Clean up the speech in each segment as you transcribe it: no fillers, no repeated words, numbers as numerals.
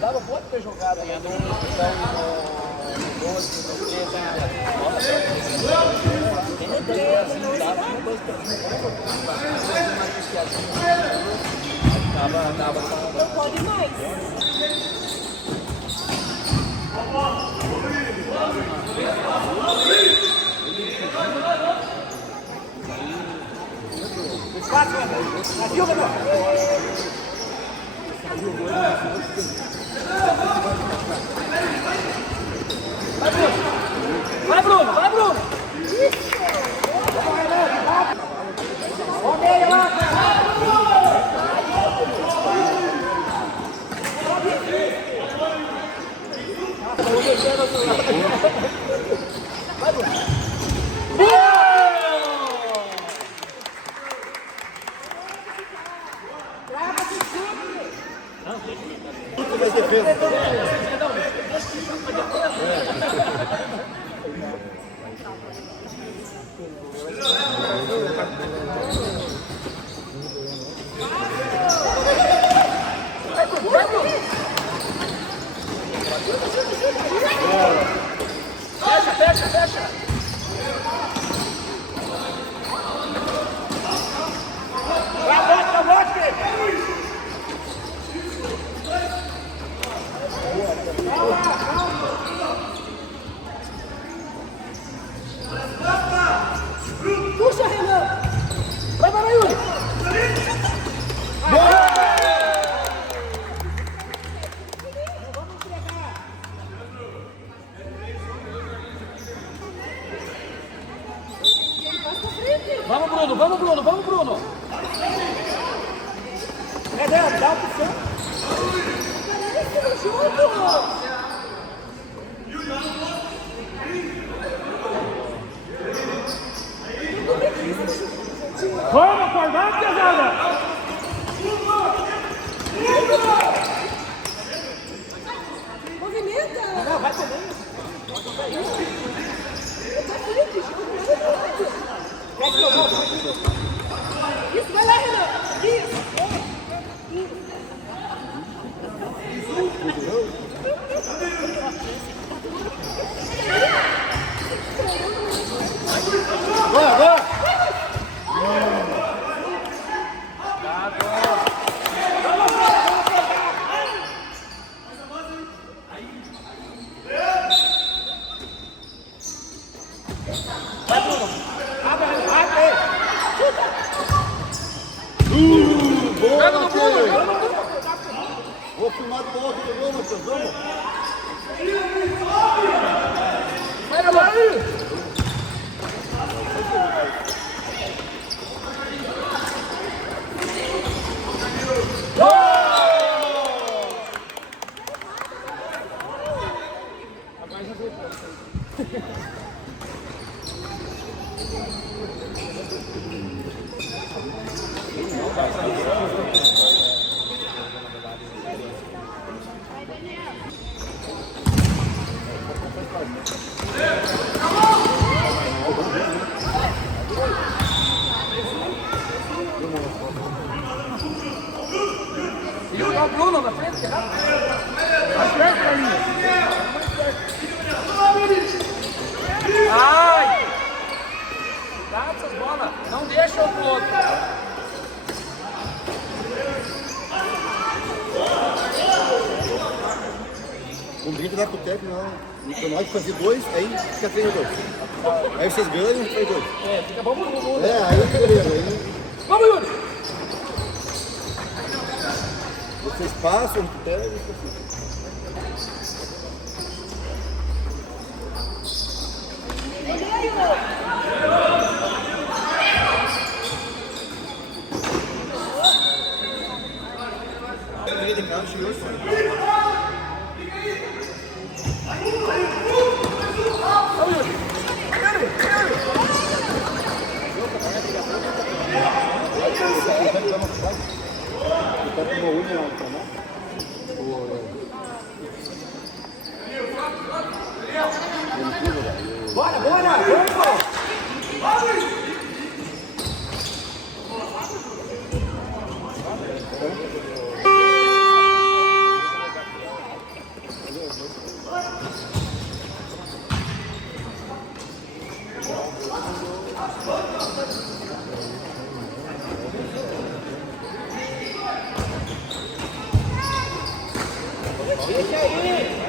Dava bom ter jogado aí, no 12, no 13, Não pode mais. Vai, Bruno! Vai, Bruno! Ok, lá! Vai, Bruno! Fecha, fecha! Vai, bote! Puxa, Renan! Vai, Yuri! Boa! Vamos, Bruno! É dela, dá a opção. Vamos, acordar, pesada! Movimenta! Não, vai também. Isso, vai lá, Renan! Isso! Vai! Vou filmar do alto do gol, Matheus, vamos! Vai aí! E o Bruno na frente, mais perto da linha. Ai! Dá essas bolas, não deixa o outro. O Brito vai pro técnico, não. Nós fazer dois, aí fica 3-2. Aí vocês ganham, faz dois. É, fica bom pro mundo. Aí beleza. Aí Vamos, Yuri! vocês passam, pegam e fica assim. De cara, chegou assim. Bora, bora! Vamos! Deixa aí.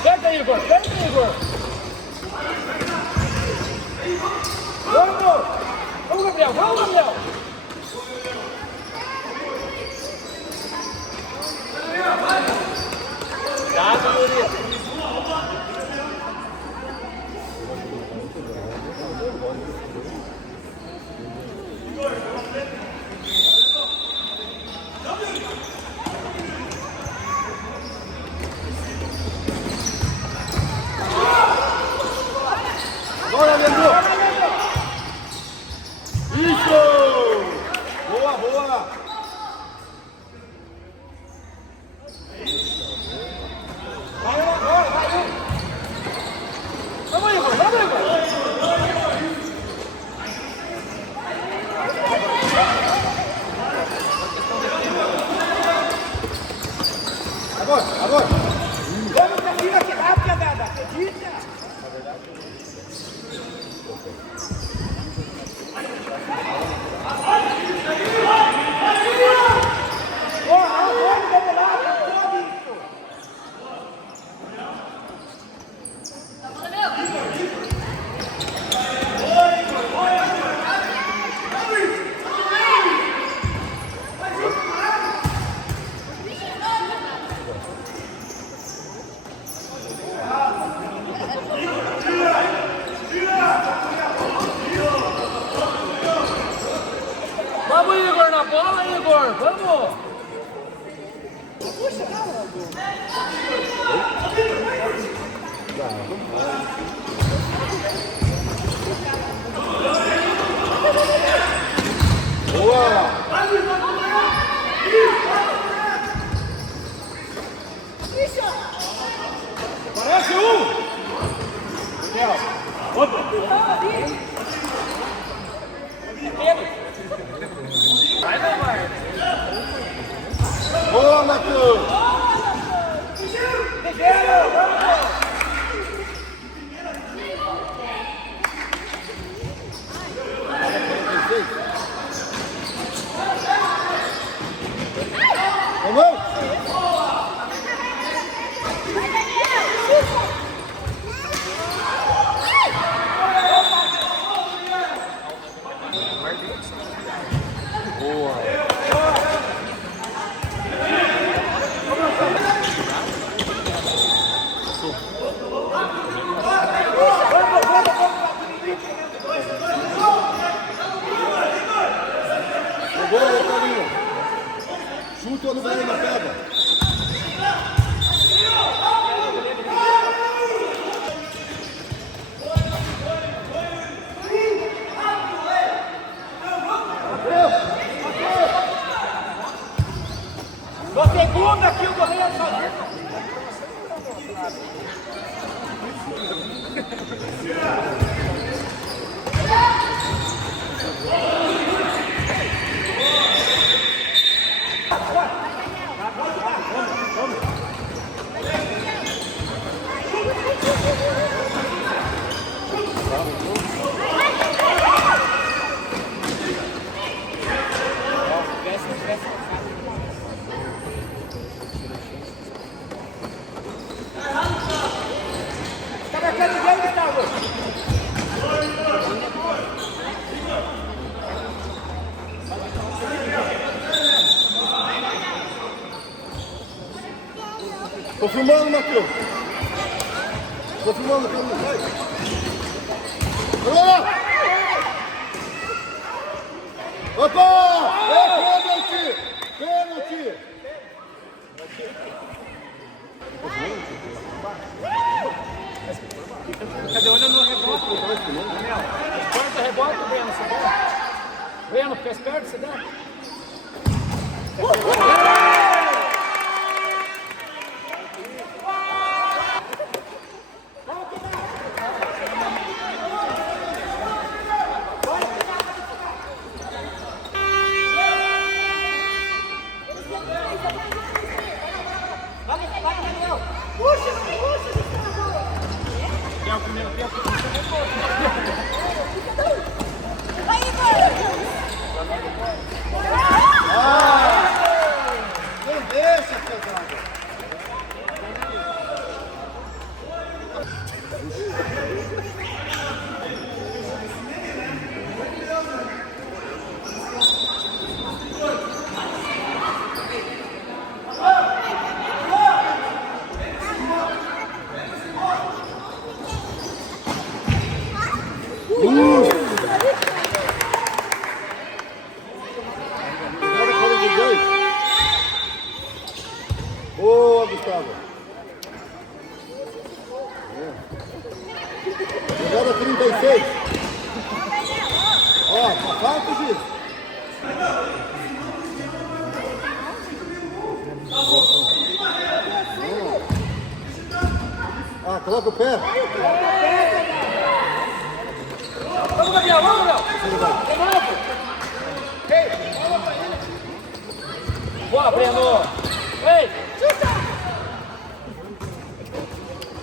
Aperta, Igor. Aperta, Igor. Vamos! Vamos, Gabriel! Vamos, Gabriel! Cuidado, Yuri! Bora, Leandro! Isso! Boa, boa! Vai, vai! Vamos, Igor! Vamos, Igor! Agora, agora! Vamos pra cima aqui rápido, Dada! Acredita! Vamos, Igor, na bola, Igor! Vamos! Boa! Parece um! Outro! Vai, vai! Boa, Matheus! Ligeiro! Vamos! Vamos! Boa, Carinho! Chuta no velho, não pega! Na segunda aqui o goleiro sozinho. Tá marcando ninguém, Gustavo? Tô filmando, Matheus! Tô filmando, Carinho! Vai! Olha! Opa! É pênalti! Pênalti! Cadê? Olha no rebote. Daniel, corta o rebote, Breno, você dá? Breno, fica esperto, você dá? Vai, Daniel! Puxa, puxa! ganhar o primeiro tempo, Vai, Igor! Não deixa, pesado. Boa, Gustavo. Jogada 36. Ó, falta, Giz. Ah, coloca o pé. Vamos, Gabriel, vamos, Gabriel! Ei! Boa, Breno! Ei!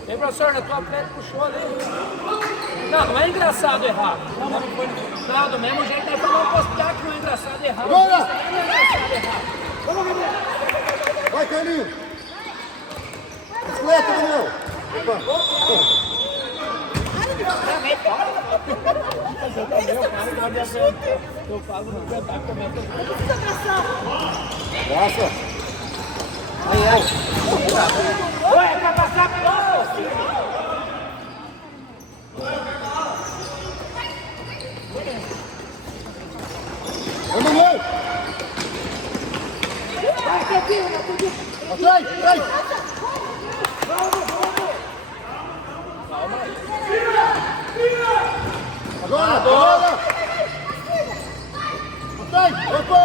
Ei, professor, na tua pele puxou ali. Não é engraçado errar. Não, do mesmo jeito aí falou pro hospital que não é engraçado errar. Bora! Não é engraçado errar. Vamos, Gabriel! Vai, Carlinhos. Bicicleta, Daniel. Opa. Eu falo no cantar comenta. Graça. Ai, ai. Ué, é pra passar pelo. Emanuel. Atrás, atrás. Agora, agora. Atrás. Opa!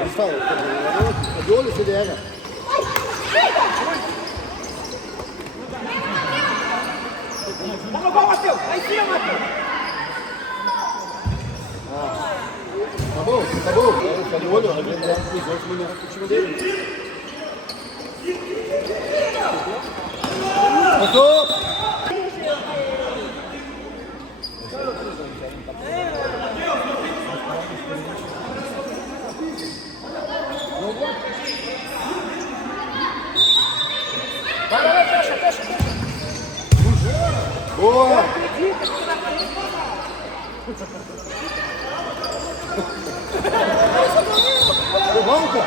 Eles falam, é de olho esse DN. Vamos, vamos, Matheus! Aí em cima, Matheus! Tá bom, tá bom. Tá de olho, a gente leva para os outros, mas não vai pro time dele. Passou! Vai, fecha, fecha, fecha! Boa! Volta!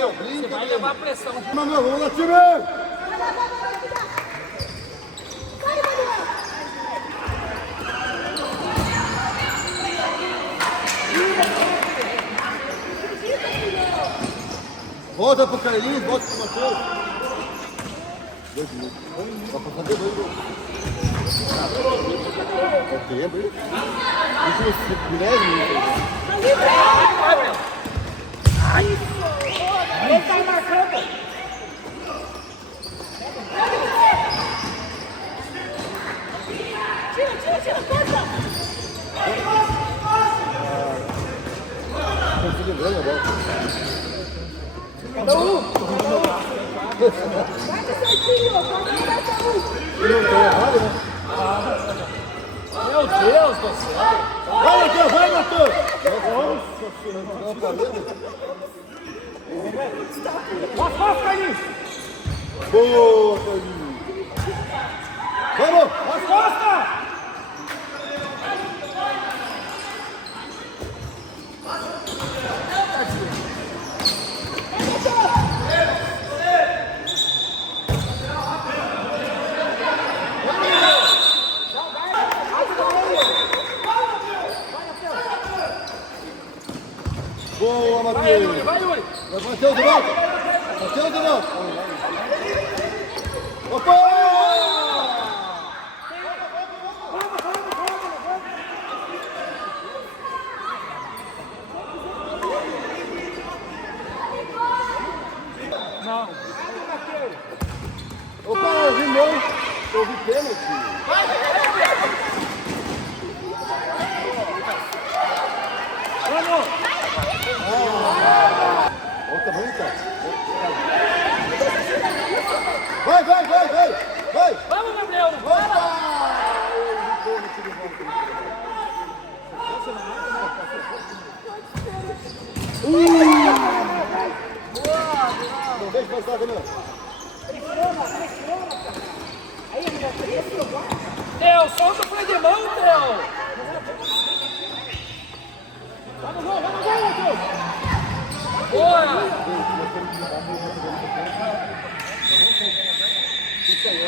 Você vai levar a pressão. Manuel, vamos lá, time! Volta pro Carlinhos, volta pro Matheus. 2 minutos. Dá pra fazer 2 gols. É tempo, hein? Últimos 10 minutos. Ele tá marcando. Tira, força! Consigo ganhar a bola. Cada um. Vai certinho, pode dar pra um! Não tem errado, né? Meu Deus do céu. Vai, Matheus! Vai, Matheus! Nossa, senhora, dá uma parede. As costas, Carlinhos. Boa, Carlinhos. Vamos! As costas. Boa, Vai, Matheus! Yuri, vai, Yuri. Vai, Matheus, de volta! Matheus, de volta! Opa! Não. Opa, eu vi não! Eu vi pênalti! Vamos. Olha o tamanho, cara! Vai, vai, vai, vai! Vai! Vamos, Gabriel. Opa! Eu vi pênalti de volta! Não deixa passar, Danilo! Theo, solta o freio de mão, Theo. Vamos, Matheus! Boa. Isso aí,